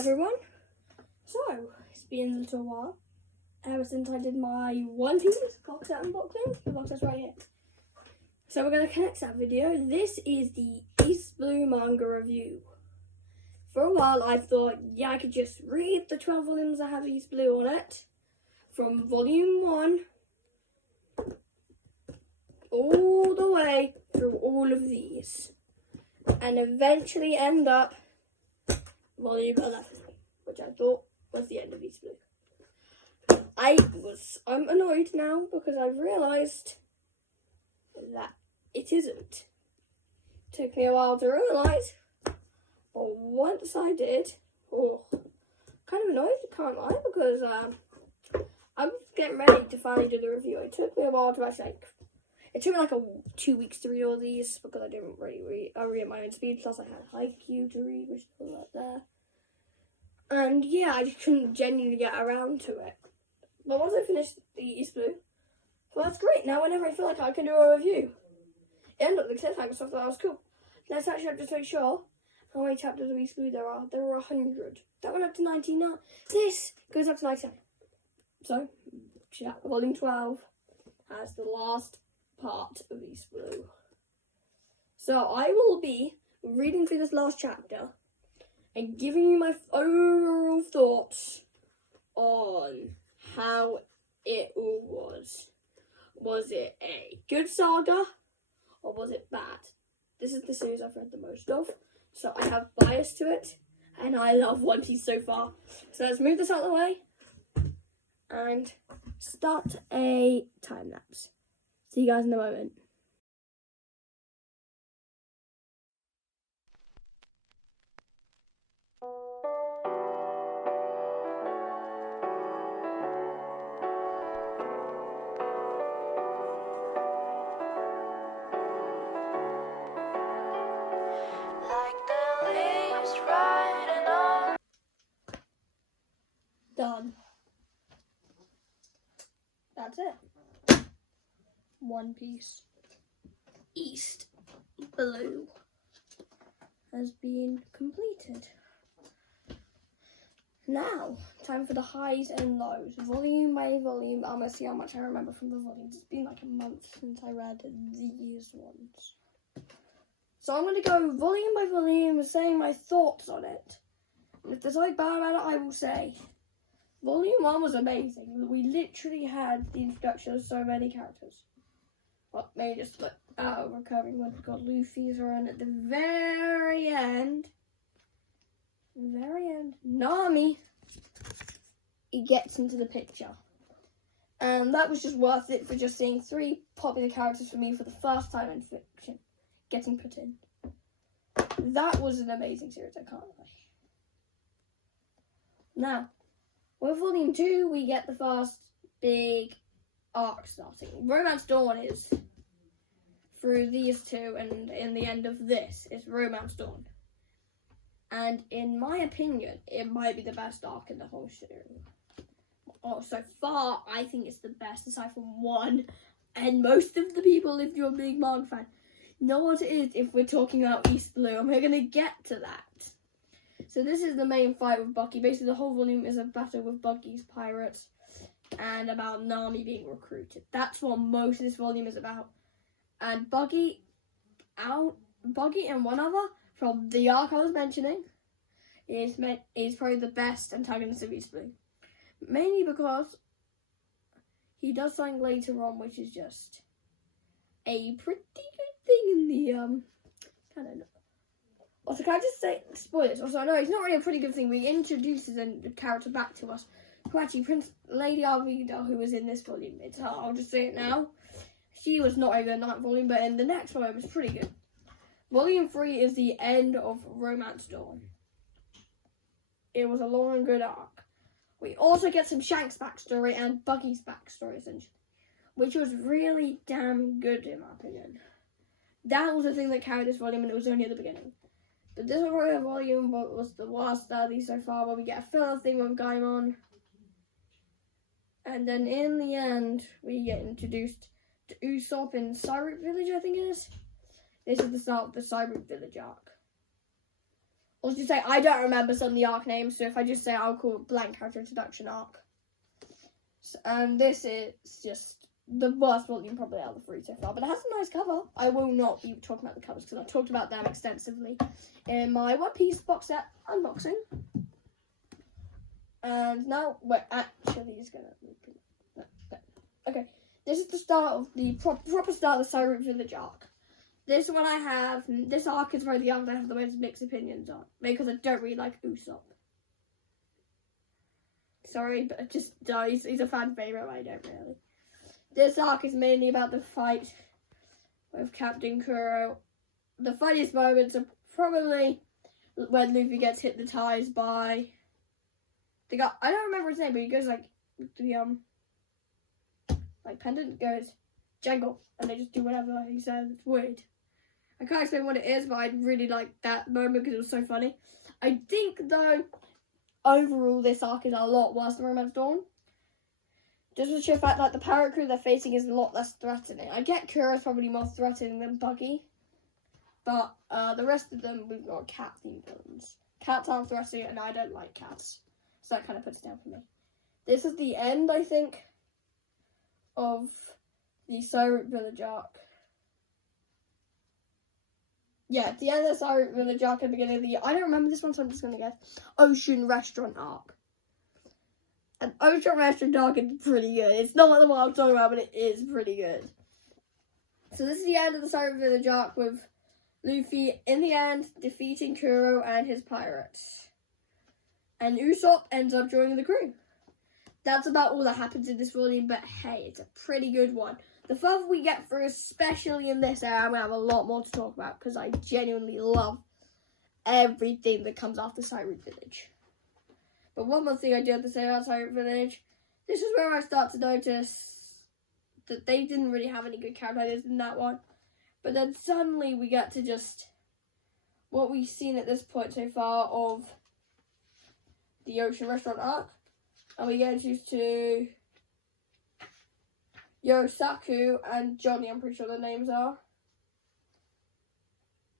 everyone. So, it's been a little while ever since I did my One Piece box set unboxing. The box set's right here. So we're going to connect that video. This is the East Blue manga review. For a while I thought, yeah, I could just read the 12 volumes that have East Blue on it. From volume 1 all the way through all of these. And eventually end up volume 11, which I thought was the end of East Blue. I'm annoyed now because I've realised that it isn't. Took me a while to realise, but once I did, kind of annoyed, can't lie, because I'm getting ready to finally do the review. It took me a while to actually, it took me like 2 weeks to read all these because I didn't really read. I read at my own speed, plus I had Haikyuu to read, which was right there. And yeah, I just couldn't genuinely get around to it. But once I finished the East Blue, well, that's great. Now whenever I feel like I can do a review. It ended up the cliffhanger stuff, that was cool. Let's actually have to make sure how many chapters of East Blue there are. There were 100. That went up to 99. This goes up to 99. So, volume 12 has the last part of East Blue. So I will be reading through this last chapter and giving you my overall thoughts on how it all was. Was it a good saga or was it bad? This is the series I've read the most of, so I have bias to it, and I love One Piece so far. So let's move this out of the way and start a time lapse. See you guys in a moment. Done. That's it. One Piece East Blue has been completed. Now, time for the highs and lows. Volume by volume. I'm going to see how much I remember from the volumes. It's been like a month since I read these ones. So I'm going to go volume by volume, saying my thoughts on it. And if there's something bad about it, I will say. Volume 1 was amazing. We literally had the introduction of so many characters. Well, maybe just like recurring ones. We've got Luffy's around at the very end. Nami, he gets into the picture. And that was just worth it for just seeing 3 popular characters for me for the first time in fiction getting put in. That was an amazing series, I can't lie. Now, with Volume 2, we get the first big arc starting. Romance Dawn is through these two, and in the end of this is Romance Dawn. And in my opinion, it might be the best arc in the whole series. Oh, so far, I think it's the best, aside from 1. And most of the people, if you're a big manga fan, know what it is if we're talking about East Blue, and we're going to get to that. So this is the main fight with Bucky. Basically, the whole volume is a battle with Bucky's pirates and about Nami being recruited. That's what most of this volume is about. And Bucky and one other from the arc I was mentioning is probably the best antagonist of East Blue. Mainly because he does something later on which is just a pretty good thing in the I don't know. Also, can I just say, spoilers, also, I know it's not really a pretty good thing, but he introduces the character back to us, who actually, Lady Arvida, who was in this volume, I'll just say it now, she was not a good in that volume, but in the next volume, it's pretty good. Volume 3 is the end of Romance Dawn. It was a long and good arc. We also get some Shanks' backstory and Buggy's backstory, essentially, which was really damn good, in my opinion. That was the thing that carried this volume, and it was only at the beginning. But this volume was the worst out of these so far, where we get a filler thing with Gaimon. And then in the end, we get introduced to Usopp in Cyrus Village, I think it is. This is the start of the Cyrus Village arc. Or should say, I don't remember some of the arc names, so if I just say, I'll call it blank character introduction arc. So, and this is just the worst volume probably out of the 3 so far, but it has a nice cover. I will not be talking about the covers because I've talked about them extensively in my One Piece box set unboxing. And now, wait, actually, he's gonna. No, okay, this is the start of the proper start of the Cyrus Village arc. This one I have. This arc is probably the arc I have the most mixed opinions on because I don't really like Usopp. Sorry, but just he's a fan favorite. I don't really. This arc is mainly about the fight with Captain Kuro. The funniest moments are probably when Luffy gets hypnotized by the guy. I don't remember his name, but he goes like the pendant goes jangle, and they just do whatever he says. It's weird. I can't explain what it is, but I really like that moment because it was so funny. I think though, overall this arc is a lot worse than Romance Dawn. Just the sheer fact that the pirate crew they're facing is a lot less threatening. I get Kuro's probably more threatening than Buggy, but the rest of them we've got cat-themed villains. Cats aren't threatening, and I don't like cats, so that kind of puts it down for me. This is the end, I think, of the Cyrus Village arc. Yeah, at the end of the Cyrus Village arc at the beginning of the year. I don't remember this one, so I'm just going to guess. Ocean Restaurant arc. And Ocean Restaurant arc is pretty good. It's not the one I'm talking about, but it is pretty good. So this is the end of the Cyrus Village arc with Luffy, in the end, defeating Kuro and his pirates. And Usopp ends up joining the crew. That's about all that happens in this volume, but hey, it's a pretty good one. The further we get through, especially in this area, I'm going to have a lot more to talk about because I genuinely love everything that comes after Cyrus Village. But one more thing I do have to say about Cyrus Village, this is where I start to notice that they didn't really have any good character ideas in that one. But then suddenly we get to just what we've seen at this point so far of the Ocean Restaurant arc. And we get introduced to Yosaku and Johnny, I'm pretty sure their names are.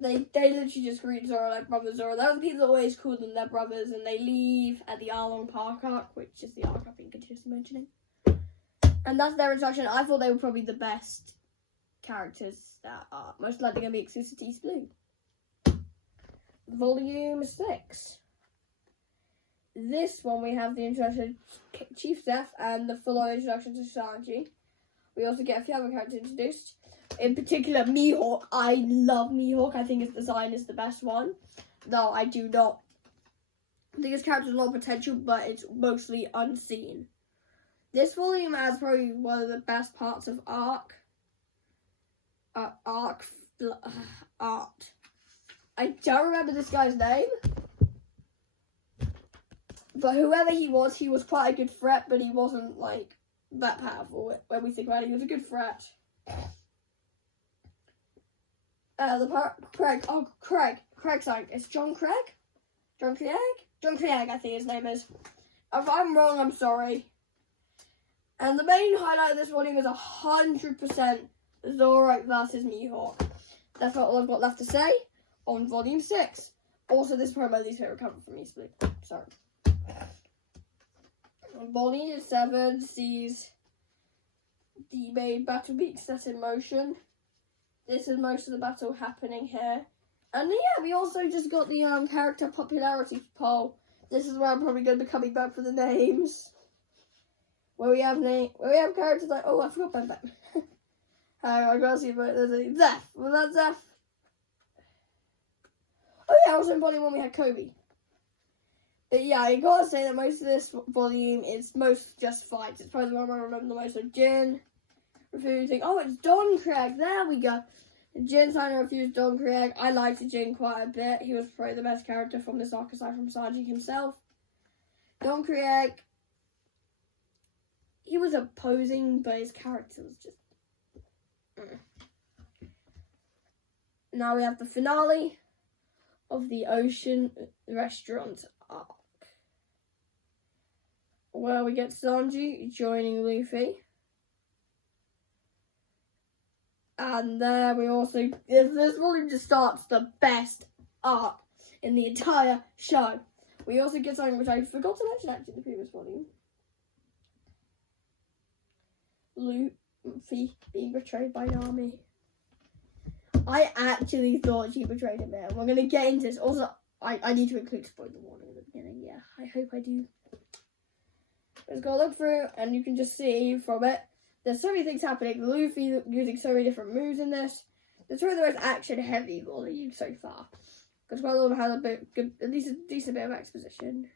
They literally just greet Zoro like brother Zoro. That was people that always call them their brothers, and they leave at the Arlong Park arc, which is the arc I've been continuously mentioning. And that's their introduction. I thought they were probably the best characters that are most likely going to be exclusive to East Blue. Volume 6. This one we have the introduction to Chief Zeph and the full-on introduction to Sanji. We also get a few other characters introduced. In particular, Mihawk. I love Mihawk. I think his design is the best one. No, I do not. I think his character has a lot of potential, but it's mostly unseen. This volume has probably one of the best parts of art. I don't remember this guy's name. But whoever he was quite a good threat, but he wasn't, like, that powerful. When we think about it, he was a good threat. Craig's like, it's John Craig? John Craig, I think his name is. If I'm wrong, I'm sorry. And the main highlight of this volume is 100% Zoro versus Mihawk. That's all I've got left to say on volume 6. Also, this is probably my least favourite cover from East Blue. Sorry. Volume 7 sees the main battle being set in motion. This is most of the battle happening here. And yeah, we also just got the character popularity poll. This is where I'm probably going to be coming back for the names. Where we have characters like, oh, I forgot about that. I gotta see about Zeph. Was that Zeph? Oh yeah, also in volume 1 we had Kobe. But yeah, I gotta say that most of this volume is most just fights. It's probably the one I remember the most. So Jin refusing. Oh, it's Don Craig. There we go. Jin trying to refuse Don Craig. I liked Jin quite a bit. He was probably the best character from this arc aside from Sanji himself. Don Craig, he was opposing, but his character was just... Now we have the finale of the Ocean Restaurant arc, where we get Sanji joining Luffy. And there we also, this volume just starts the best arc in the entire show. We also get something which I forgot to mention actually in the previous volume. Luffy being betrayed by Nami. I actually thought she betrayed him there. We're going to get into this. Also, I need to include spoiler warning at the beginning. Yeah, I hope I do. Let's go look through and you can just see from it. There's so many things happening. Luffy using so many different moves in this. It's one of the most action-heavy volume so far. Because quite a lot of had at least a decent bit of exposition.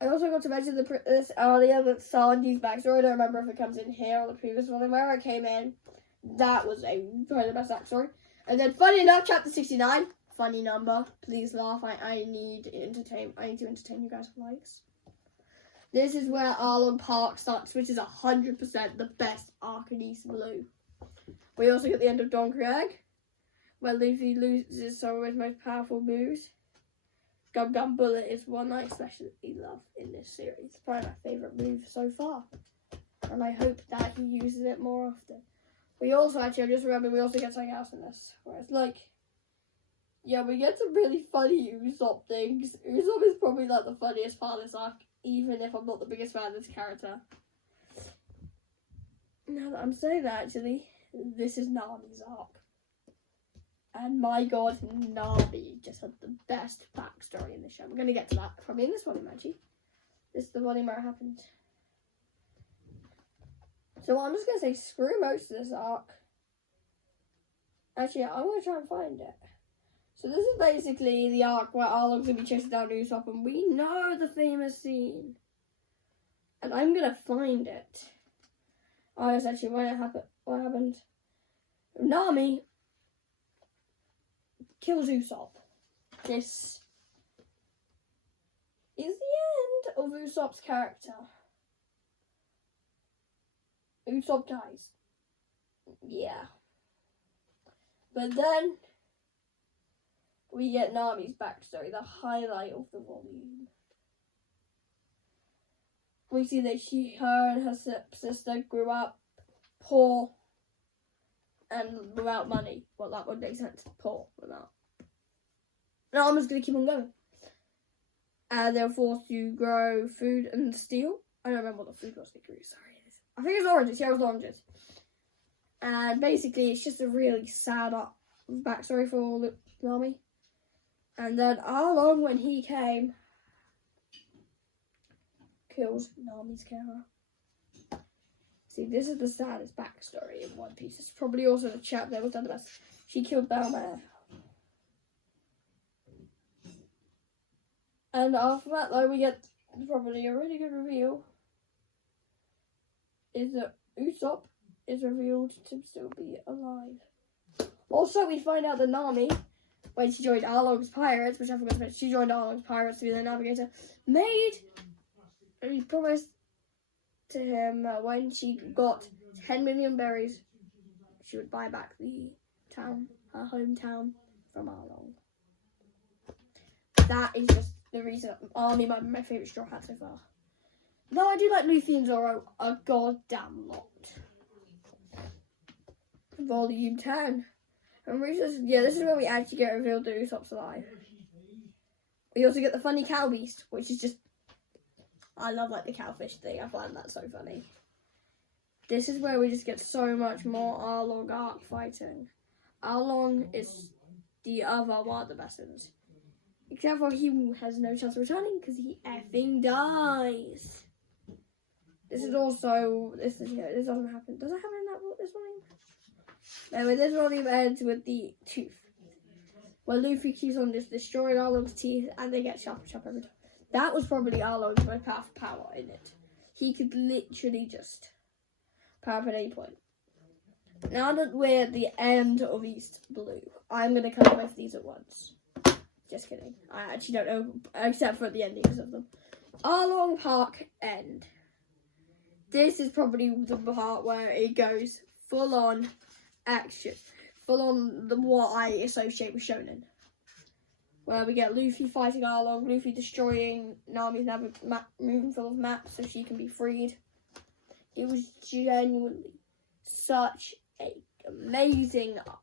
I also got to mention this earlier, that Sanji's backstory. I don't remember if it comes in here or the previous one. Where it came in, that was probably the best backstory. And then, funny enough, chapter 69. Funny number. Please laugh. I need to entertain you guys with likes. This is where Arlong Park starts, which is 100% the best arc in East Blue. We also get the end of Don Krieg, where Luffy loses some of his most powerful moves. Gum Gum Bullet is one I especially love in this series. It's probably my favourite move so far. And I hope that he uses it more often. We also, actually, I just remembered, we also get something else in this. Where it's like, yeah, we get some really funny Usopp things. Usopp is probably like the funniest part of this arc, even if I'm not the biggest fan of this character. Now that I'm saying that, actually, this is Nami's arc. And my god, Nami just had the best backstory in the show. We're going to get to that probably in this volume, actually. This is the volume where it happened. So I'm just going to say screw most of this arc. Actually, I'm going to try and find it. So this is basically the arc where Arlong's going to be chasing down Usopp, and we know the famous scene. And I'm going to find it. Oh, that's actually what happened. Nami kills Usopp. This is the end of Usopp's character. Usopp dies. Yeah. But then we get Nami's backstory, the highlight of the volume. We see that her and her sister grew up poor and without money. Well, that would make sense. Poor without. No, I'm just going to keep on going. And they're forced to grow food and steal. I don't remember what the food was they grew. Sorry. I think it was oranges. Yeah, it was oranges. And basically, it's just a really sad backstory for Nami. And then Arlong, when he came, kills Nami's carer. See, this is the saddest backstory in One Piece. It's probably also the chap that was done the best. She killed Belmare. And after that, though, we get probably a really good reveal. Is that Usopp is revealed to still be alive. Also, we find out that Nami, when she joined Arlong's Pirates, which I forgot to mention, she joined Arlong's Pirates to be the navigator, he promised to him when she got 10 million berries, she would buy back the town, her hometown, from Arlong. That is just the reason Army might be my favourite Straw Hat so far. No, I do like Luffy and Zoro a goddamn lot. Volume 10. And this is where we actually get revealed that Usopp's alive. We also get the funny cow beast, which is just, I love like the cowfish thing. I find that so funny. This is where we just get so much more Arlong arc fighting. Arlong is the other one of the best villains. Except for he has no chance of returning because he effing dies. This is also, this doesn't happen. Does it happen in this volume? Anyway, this volume ends with the tooth. Where Luffy keeps on just destroying Arlong's teeth and they get sharper and sharper every time. That was probably Arlong's most powerful power in it. He could literally just power up at any point. Now that we're at the end of East Blue, I'm going to cover both of these at once. Just kidding. I actually don't know, except for the endings of them. Arlong Park End. This is probably the part where it goes full on action. Full on what I associate with shonen. Where we get Luffy fighting Arlong, Luffy destroying Nami's room full of maps so she can be freed. It was genuinely such an amazing arc.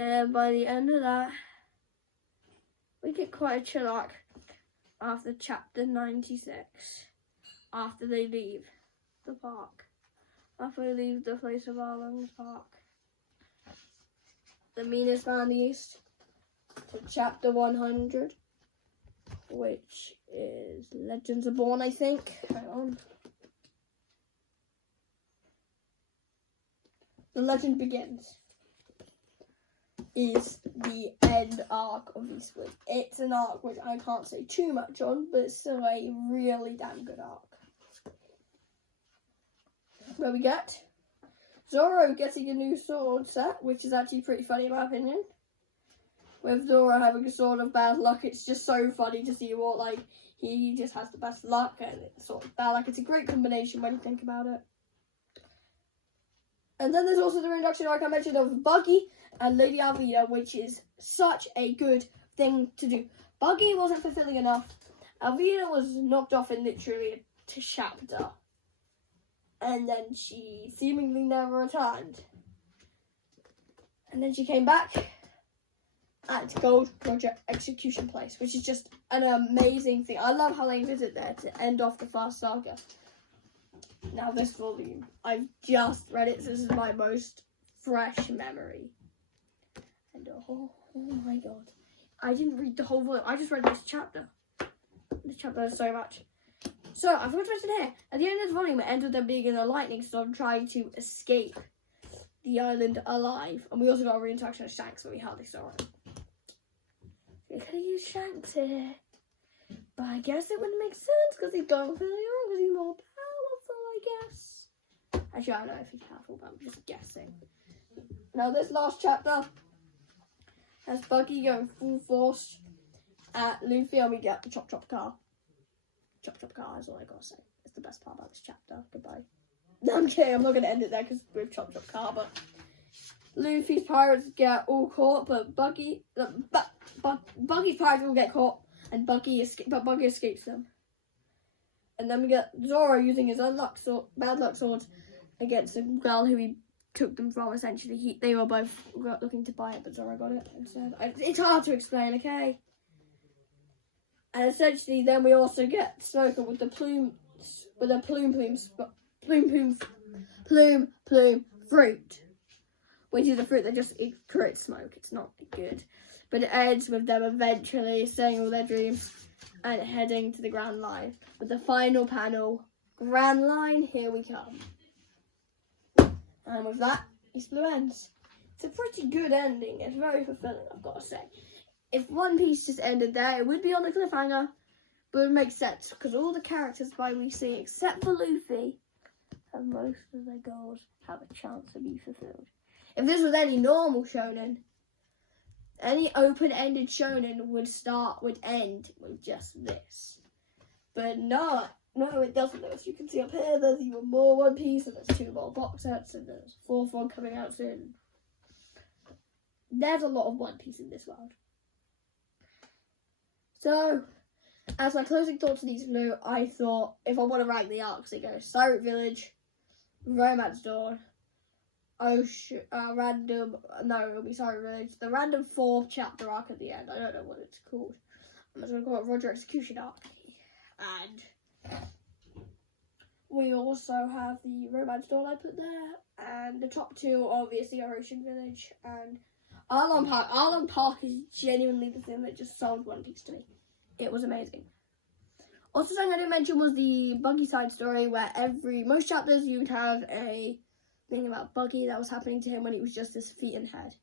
And by the end of that, we get quite a chill arc after chapter 96. After they leave the park. After they leave the place of Arlong's Park. The meanest man in the East. To chapter 100. Which is Legends are Born, I think. Hang on. The legend begins. Is the end arc of Eastwood. It's an arc which I can't say too much on, but it's still a really damn good arc. Where we get Zoro getting a new sword set, which is actually pretty funny in my opinion. With Zoro having a sword of bad luck, it's just so funny to see what, like, he just has the best luck and it's sort of bad luck. It's a great combination when you think about it. And then there's also the introduction, like I mentioned, of Buggy and Lady Alvina, which is such a good thing to do. Buggy wasn't fulfilling enough. Alvina was knocked off in literally a chapter. And then she seemingly never returned. And then she came back at Gold Project Execution Place, which is just an amazing thing. I love how they visit there to end off the first saga. Now this volume, I've just read it, so this is my most fresh memory. And oh my god. I didn't read the whole volume, I just read this chapter. This chapter has so much. So, I've got to mention here, at the end of this volume, it ends with them being in a lightning storm trying to escape the island alive. And we also got a reintroduction of Shanks where we hardly saw it. We could have used Shanks here. But I guess it wouldn't make sense because he's gone for the young, because he's more powerful, I guess. Actually, I don't know if he's powerful, but I'm just guessing. Now, this last chapter has Buggy going full force at Luffy, and we get the Chop Chop car. Chop Chop car is all I gotta say. It's the best part about this chapter. Goodbye. No, I'm kidding. I'm not gonna end it there because we've Chop Chop car, but Luffy's pirates get all caught, but Buggy's pirates will get caught, and Buggy escapes them. And then we get Zoro using his bad luck sword against the girl who he took them from. Essentially, they were both looking to buy it, but Zoro got it instead. It's hard to explain, okay? And essentially, then we also get Smoker with the plume fruit, which is a fruit that just creates smoke. It's not good, but it ends with them eventually saying all their dreams and heading to the Grand Line with the final panel. Grand Line, here we come. And with that, East Blue ends. It's a pretty good ending. It's very fulfilling, I've got to say. If One Piece just ended there, it would be on a cliffhanger, but it would make sense because all the characters by we see, except for Luffy, have most of their goals have a chance to be fulfilled. If this was any normal shonen, any open-ended shonen would end with just this. But no, it doesn't. As you can see up here, there's even more One Piece, and there's 2 more box sets, and there's a 4th one coming out soon. There's a lot of One Piece in this world. So, as my closing thoughts on these blue, I thought if I want to rank the arcs, it goes Siren Village, Romance Dawn, it'll be Siren Village, the random 4th chapter arc at the end. I don't know what it's called. I'm just going to call it Roger Execution arc. And we also have the Romance Dawn I put there, and the top 2 obviously are Ocean Village and Arlong Park. Arlong Park is genuinely the thing that just sold One Piece to me. It was amazing. Also, something I didn't mention was the Buggy side story, where most chapters you would have a thing about Buggy that was happening to him when he was just his feet and head.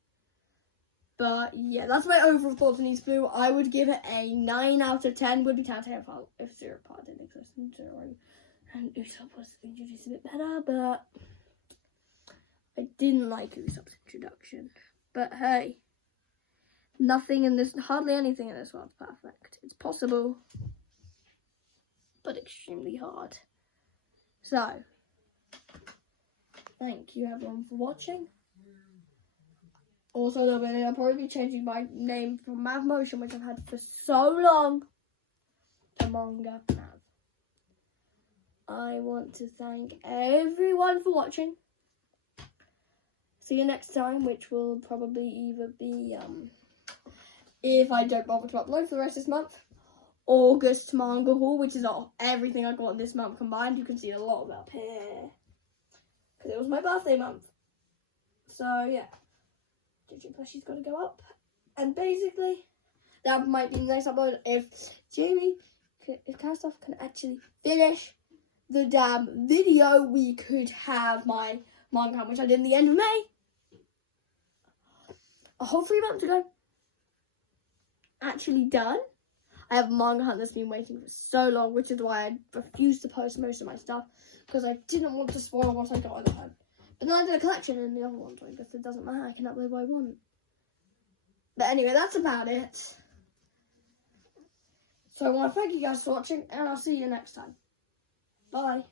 But yeah, that's my overall thoughts on East Blue. I would give it a 9 out of 10. Would be 10 out of 10 if Zero Part didn't exist and Usopp was introduced a bit better, but I didn't like Usopp's introduction. But hey, hardly anything in this world's perfect. It's possible, but extremely hard. So, thank you everyone for watching. Also, I'll probably be changing my name from Mav Motion, which I've had for so long, to Manga Mav. I want to thank everyone for watching. see you next time, which will probably either be, if I don't bother to upload for the rest of this month, August manga haul, which is everything I got this month combined. You can see a lot of it up here, because it was my birthday month. So, yeah. JJ Plushie's got to go up. And basically, that might be the next upload if Caststuff can actually finish the damn video. We could have my manga hunt, which I did in the end of May, a whole 3 months ago, actually done. I have a manga hunt that's been waiting for so long, which is why I refused to post most of my stuff, because I didn't want to spoil what I got at the home. But then I did a collection in the other ones, I guess it doesn't matter, I can upload what I want. But anyway, that's about it. So I want to thank you guys for watching, and I'll see you next time. Bye.